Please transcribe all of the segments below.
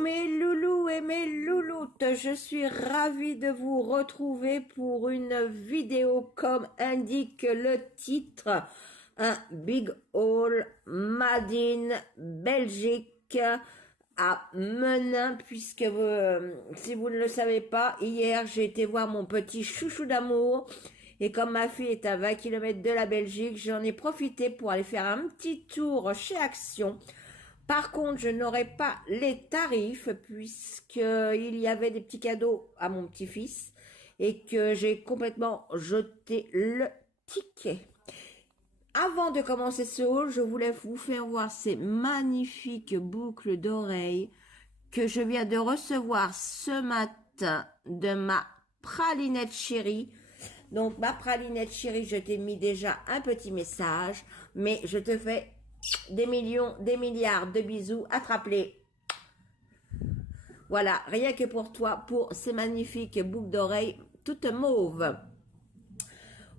mes loulous et mes louloutes, je suis ravie de vous retrouver pour une vidéo comme indique le titre, un Big Haul Made in Belgique à Menin, puisque si vous ne le savez pas, hier j'ai été voir mon petit chouchou d'amour et comme ma fille est à 20 km de la Belgique, j'en ai profité pour aller faire un petit tour chez Action. Par contre, je n'aurai pas les tarifs puisqu'il y avait des petits cadeaux à mon petit-fils et que j'ai complètement jeté le ticket. Avant de commencer ce haul, je voulais vous faire voir ces magnifiques boucles d'oreilles que je viens de recevoir ce matin de ma pralinette chérie. Donc, ma pralinette chérie, je t'ai mis déjà un petit message, mais je te fais des millions, des milliards de bisous, attrape-les. Voilà, rien que pour toi, pour ces magnifiques boucles d'oreilles toutes mauves.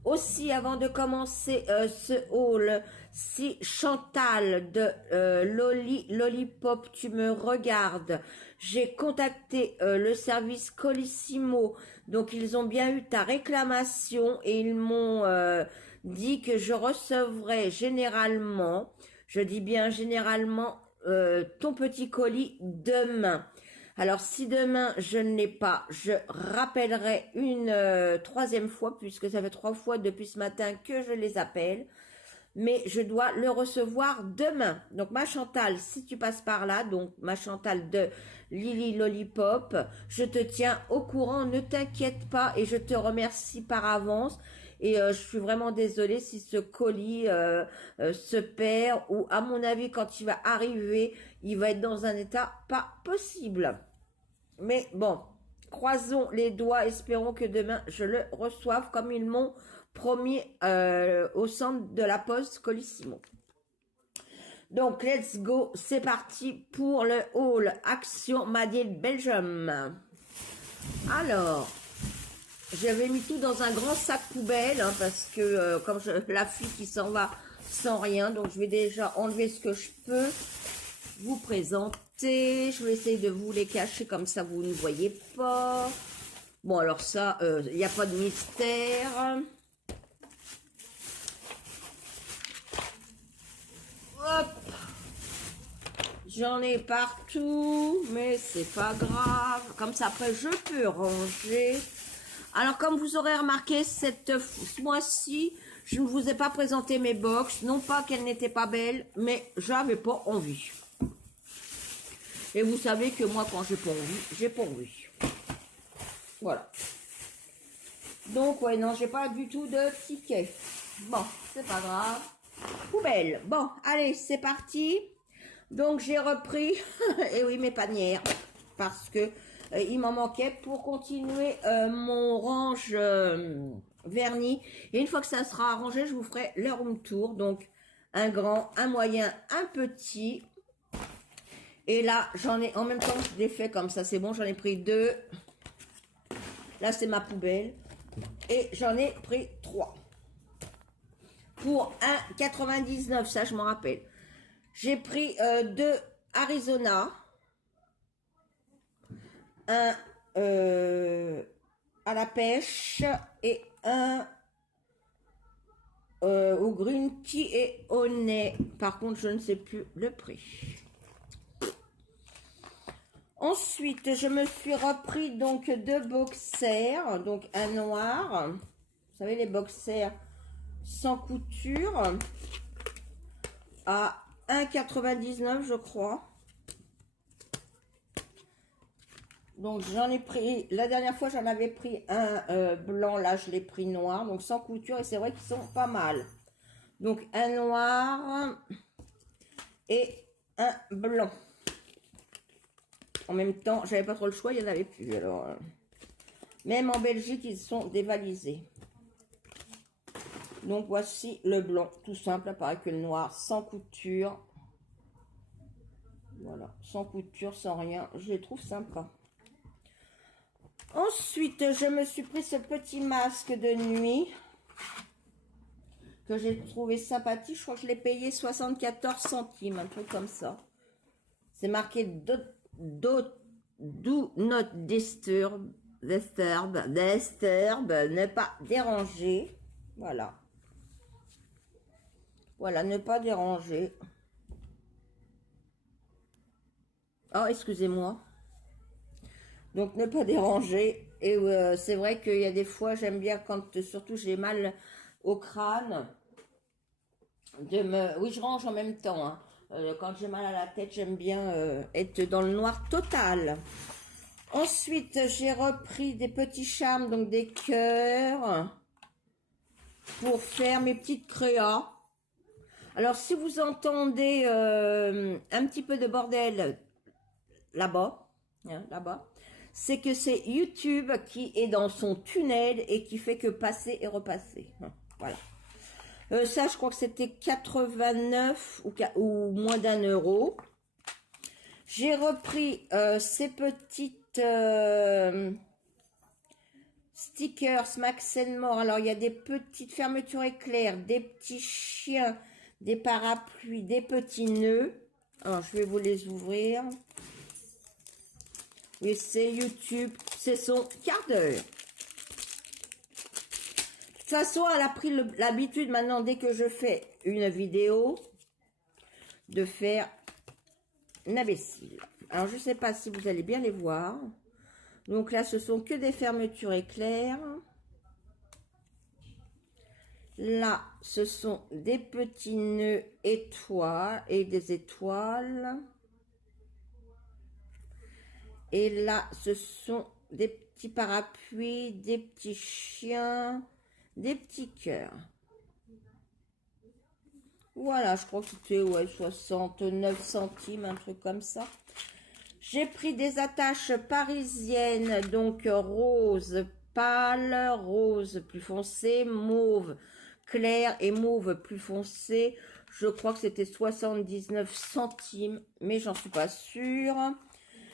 Aussi, avant de commencer ce haul, si Chantal de Lollipop, tu me regardes, j'ai contacté le service Colissimo, donc ils ont bien eu ta réclamation et ils m'ont dit que je recevrais généralement, je dis bien généralement, ton petit colis demain. Alors, si demain je ne l'ai pas, je rappellerai une troisième fois, puisque ça fait 3 fois depuis ce matin que je les appelle. Mais je dois le recevoir demain. Donc, ma Chantal, si tu passes par là, donc ma Chantal de Lily Lollipop, je te tiens au courant, ne t'inquiète pas et je te remercie par avance. Et je suis vraiment désolée si ce colis se perd ou à mon avis quand il va arriver, il va être dans un état pas possible. Mais bon, croisons les doigts, espérons que demain je le reçoive comme ils m'ont promis au centre de la poste Colissimo. Donc, let's go, c'est parti pour le haul Action Made in Belgium. Alors, j'avais mis tout dans un grand sac poubelle, hein, parce que comme la fille qui s'en va sans rien, donc je vais déjà enlever ce que je peux, vous présenter. Je vais essayer de vous les cacher comme ça vous ne voyez pas. Bon, alors ça, il n'y a pas de mystère. Hop, j'en ai partout, mais c'est pas grave. Comme ça, après, je peux ranger. Alors, comme vous aurez remarqué, ce mois-ci, je ne vous ai pas présenté mes box. Non pas qu'elles n'étaient pas belles, mais j'avais pas envie. Et vous savez que moi, quand j'ai pas envie, j'ai pas envie. Voilà. Donc, ouais, non, j'ai pas du tout de ticket. Bon, c'est pas grave. Poubelle. Bon, allez, c'est parti. Donc, j'ai repris, et oui, mes panières, parce que il m'en manquait pour continuer mon range vernis. Et une fois que ça sera arrangé, je vous ferai le room tour. Donc, un grand, un moyen, un petit. Et là, j'en ai, en même temps, je l'ai fait comme ça, c'est bon, j'en ai pris 2. Là, c'est ma poubelle. Et j'en ai pris 3. Pour 1,99, ça, je m'en rappelle. J'ai pris 2 Arizona. Un à la pêche et un au green tea et au nez. Par contre, je ne sais plus le prix. Ensuite, je me suis repris donc 2 boxers, donc un noir, vous savez les boxers sans couture, à 1,99 je crois. Donc j'en ai pris, la dernière fois j'en avais pris un blanc, là je l'ai pris noir, donc sans couture et c'est vrai qu'ils sont pas mal. Donc un noir et un blanc. En même temps, j'avais pas trop le choix, il n'y en avait plus. Alors, même en Belgique, ils sont dévalisés. Donc, voici le blanc, tout simple, pareil que le noir, sans couture. Voilà, sans couture, sans rien. Je les trouve sympas. Ensuite, je me suis pris ce petit masque de nuit que j'ai trouvé sympathique. Je crois que je l'ai payé 74 centimes, un truc comme ça. C'est marqué do not disturb, ne pas déranger. Voilà. Voilà, ne pas déranger. Oh, excusez-moi. Donc, ne pas déranger. Et c'est vrai qu'il y a des fois, j'aime bien quand, surtout, j'ai mal au crâne, de me... Oui, je range en même temps, hein. Quand j'ai mal à la tête, j'aime bien être dans le noir total. Ensuite, j'ai repris des petits charmes, donc des cœurs, pour faire mes petites créas. Alors, si vous entendez un petit peu de bordel là-bas, hein, là-bas, c'est que c'est YouTube qui est dans son tunnel et qui fait que passer et repasser. Voilà. Ça, je crois que c'était 89 ou moins d'1 €. J'ai repris ces petites stickers Max More. Alors, il y a des petites fermetures éclairs, des petits chiens, des parapluies, des petits nœuds. Alors, je vais vous les ouvrir. Oui, c'est YouTube, c'est son quart d'heure. De toute façon, elle a pris l'habitude maintenant, dès que je fais une vidéo, de faire une imbécile. Alors, je ne sais pas si vous allez bien les voir. Donc là, ce sont que des fermetures éclairs. Là, ce sont des petits nœuds étoiles et des étoiles. Et là, ce sont des petits parapluies, des petits chiens, des petits cœurs. Voilà, je crois que c'était 69 centimes, un truc comme ça. J'ai pris des attaches parisiennes, donc rose pâle, rose plus foncé, mauve clair et mauve plus foncé. Je crois que c'était 79 centimes, mais j'en suis pas sûre.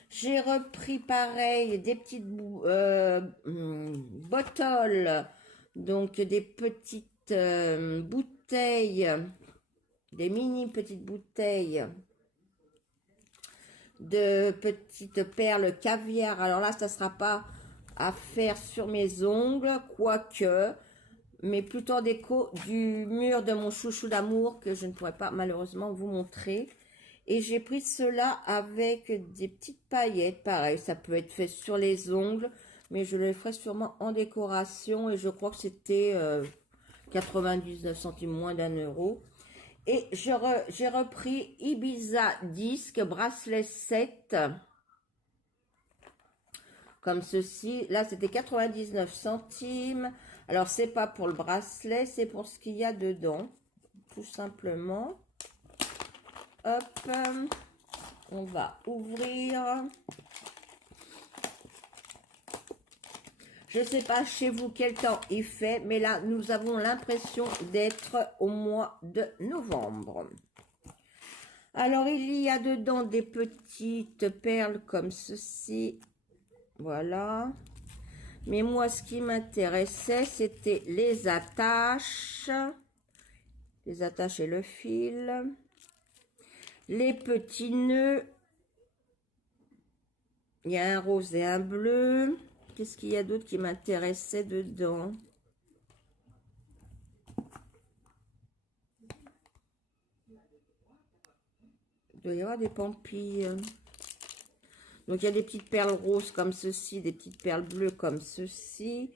J'ai repris pareil des petites bottles, donc des petites bouteilles, des mini petites bouteilles de petites perles caviar. Alors là, ça ne sera pas à faire sur mes ongles, quoique, mais plutôt en déco du mur de mon chouchou d'amour que je ne pourrais pas malheureusement vous montrer. Et j'ai pris cela avec des petites paillettes. Pareil, ça peut être fait sur les ongles, mais je le ferai sûrement en décoration. Et je crois que c'était 99 centimes, moins d'1 €. Et j'ai repris Ibiza Disque bracelet 7. Comme ceci. Là, c'était 99 centimes. Alors, c'est pas pour le bracelet, c'est pour ce qu'il y a dedans. Tout simplement. Hop. On va ouvrir. Je ne sais pas chez vous quel temps il fait, mais là, nous avons l'impression d'être au mois de novembre. Alors, il y a dedans des petites perles comme ceci. Voilà. Mais moi, ce qui m'intéressait, c'était les attaches. Les attaches et le fil. Les petits nœuds. Il y a un rose et un bleu. Qu'est-ce qu'il y a d'autre qui m'intéressait dedans? Il doit y avoir des pampilles. Donc, il y a des petites perles roses comme ceci, des petites perles bleues comme ceci.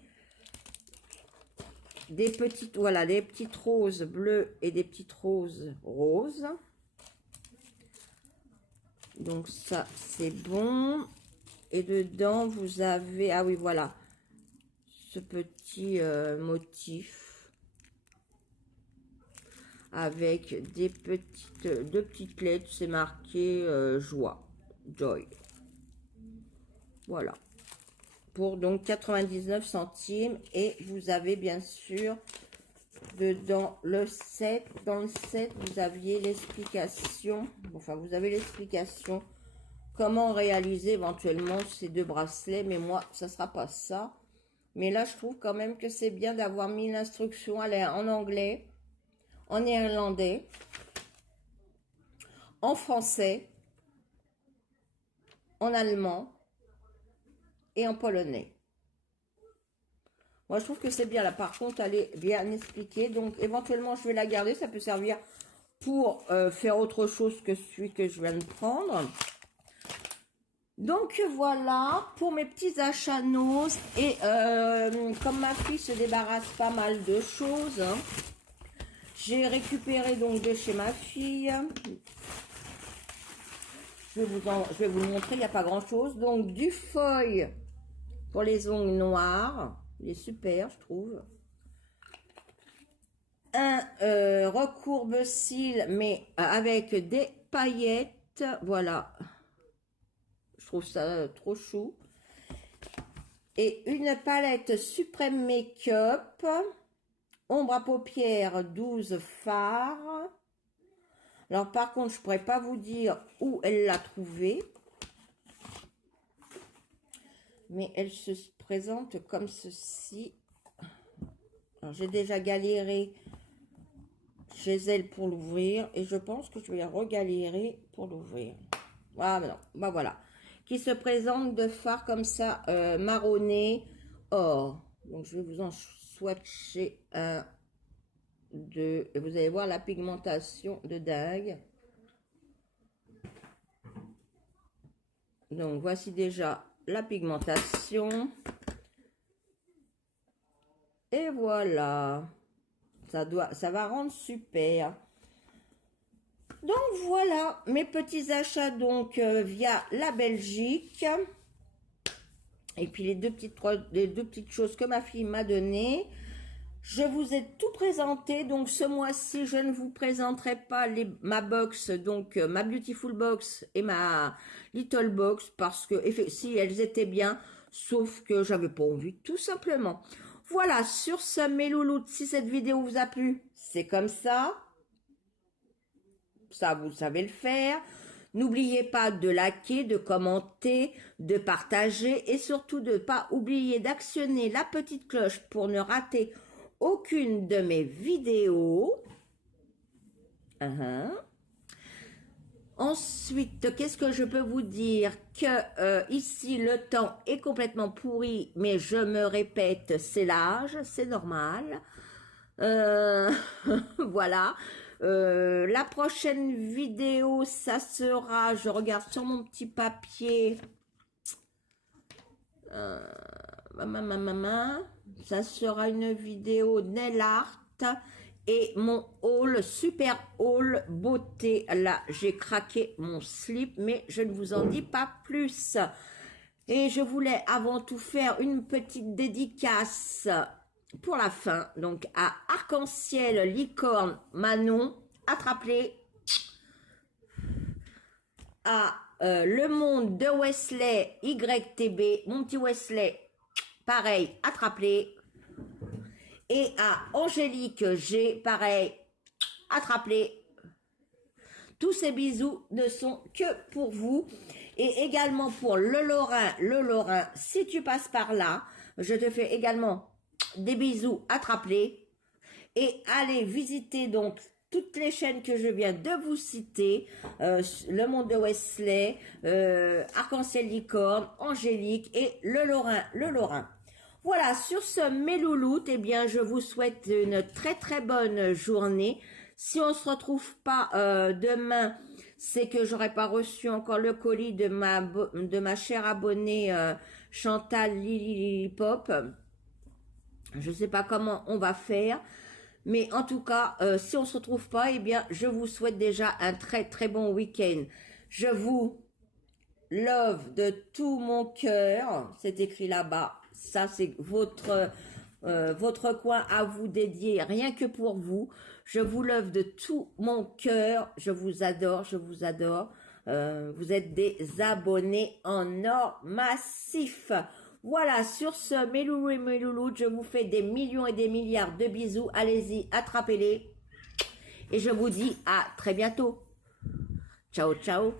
Des petites, voilà, des petites roses bleues et des petites roses roses. Donc, ça, c'est bon. Et dedans, vous avez, ah oui, voilà, ce petit motif avec des deux petites lettres, c'est marqué joie, joy. Voilà. Pour donc 99 centimes. Et vous avez bien sûr dedans le set. Dans le set, vous aviez l'explication. Enfin, vous avez l'explication comment réaliser éventuellement ces deux bracelets. Mais moi, ça sera pas ça. Mais là, je trouve quand même que c'est bien d'avoir mis l'instruction en anglais, en néerlandais, en français, en allemand et en polonais. Moi, je trouve que c'est bien. Là, par contre, elle est bien expliquée. Donc, éventuellement, je vais la garder. Ça peut servir pour faire autre chose que celui que je viens de prendre. Donc, voilà pour mes petits achats Nose. Et comme ma fille se débarrasse pas mal de choses, hein, j'ai récupéré donc de chez ma fille. Je vais vous le montrer. Il n'y a pas grand-chose. Donc, du foil pour les ongles noirs. Il est super, je trouve. Un recourbe-cils, mais avec des paillettes. Voilà. Je trouve ça trop chou. Et une palette Supreme Make-up. Ombre à paupières 12 fards. Alors, par contre, je ne pourrais pas vous dire où elle l'a trouvée. Mais elle se présente comme ceci. J'ai déjà galéré chez elle pour l'ouvrir et je pense que je vais regalérer pour l'ouvrir. Ah ben non, bah voilà. Qui se présente de phare comme ça, marronné, or. Donc je vais vous en swatcher un, deux, et vous allez voir la pigmentation de dingue. Donc voici déjà la pigmentation. Et voilà. Ça va rendre super. Donc voilà mes petits achats donc via la Belgique. Et puis les deux petites choses que ma fille m'a données. Je vous ai tout présenté. Donc ce mois-ci, je ne vous présenterai pas ma box, donc ma Beautiful Box et ma Little Box, parce que si elles étaient bien, sauf que j'avais pas envie, tout simplement. Voilà, sur ce, mes louloutes, si cette vidéo vous a plu, c'est comme ça. Ça, vous savez le faire. N'oubliez pas de liker, de commenter, de partager et surtout de ne pas oublier d'actionner la petite cloche pour ne rater aucune de mes vidéos. Ensuite, qu'est-ce que je peux vous dire? Que ici, le temps est complètement pourri, mais je me répète, c'est l'âge, c'est normal. Voilà. La prochaine vidéo, ça sera, je regarde sur mon petit papier, ça sera une vidéo nail art et mon haul, super haul beauté. Là, j'ai craqué mon slip, mais je ne vous en dis pas plus. Et je voulais avant tout faire une petite dédicace pour la fin, donc à Arc-en-Ciel Licorne Manon, attrape-les, à Le Monde de Wesley YTB, mon petit Wesley, pareil, attrape-les, et à Angélique G, pareil, attrape-les. Tous ces bisous ne sont que pour vous, et également pour le Lorrain, si tu passes par là, je te fais également des bisous, attrape-les, et allez visiter donc toutes les chaînes que je viens de vous citer, Le Monde de Wesley, Arc-en-Ciel Licorne, Angélique et le Lorrain. Voilà, sur ce, mes louloutes, eh bien, je vous souhaite une très très bonne journée. Si on se retrouve pas demain, c'est que j'aurais pas reçu encore le colis de ma chère abonnée Chantal Lily Pop. Je sais pas comment on va faire. Mais en tout cas, si on ne se retrouve pas, eh bien, je vous souhaite déjà un très très bon week-end. Je vous love de tout mon cœur. C'est écrit là-bas. Ça, c'est votre coin à vous dédier, rien que pour vous. Je vous love de tout mon cœur. Je vous adore, je vous adore. Vous êtes des abonnés en or massif. Voilà, sur ce, mes loulous et mes louloutes, je vous fais des millions et des milliards de bisous. Allez-y, attrapez-les. Et je vous dis à très bientôt. Ciao, ciao.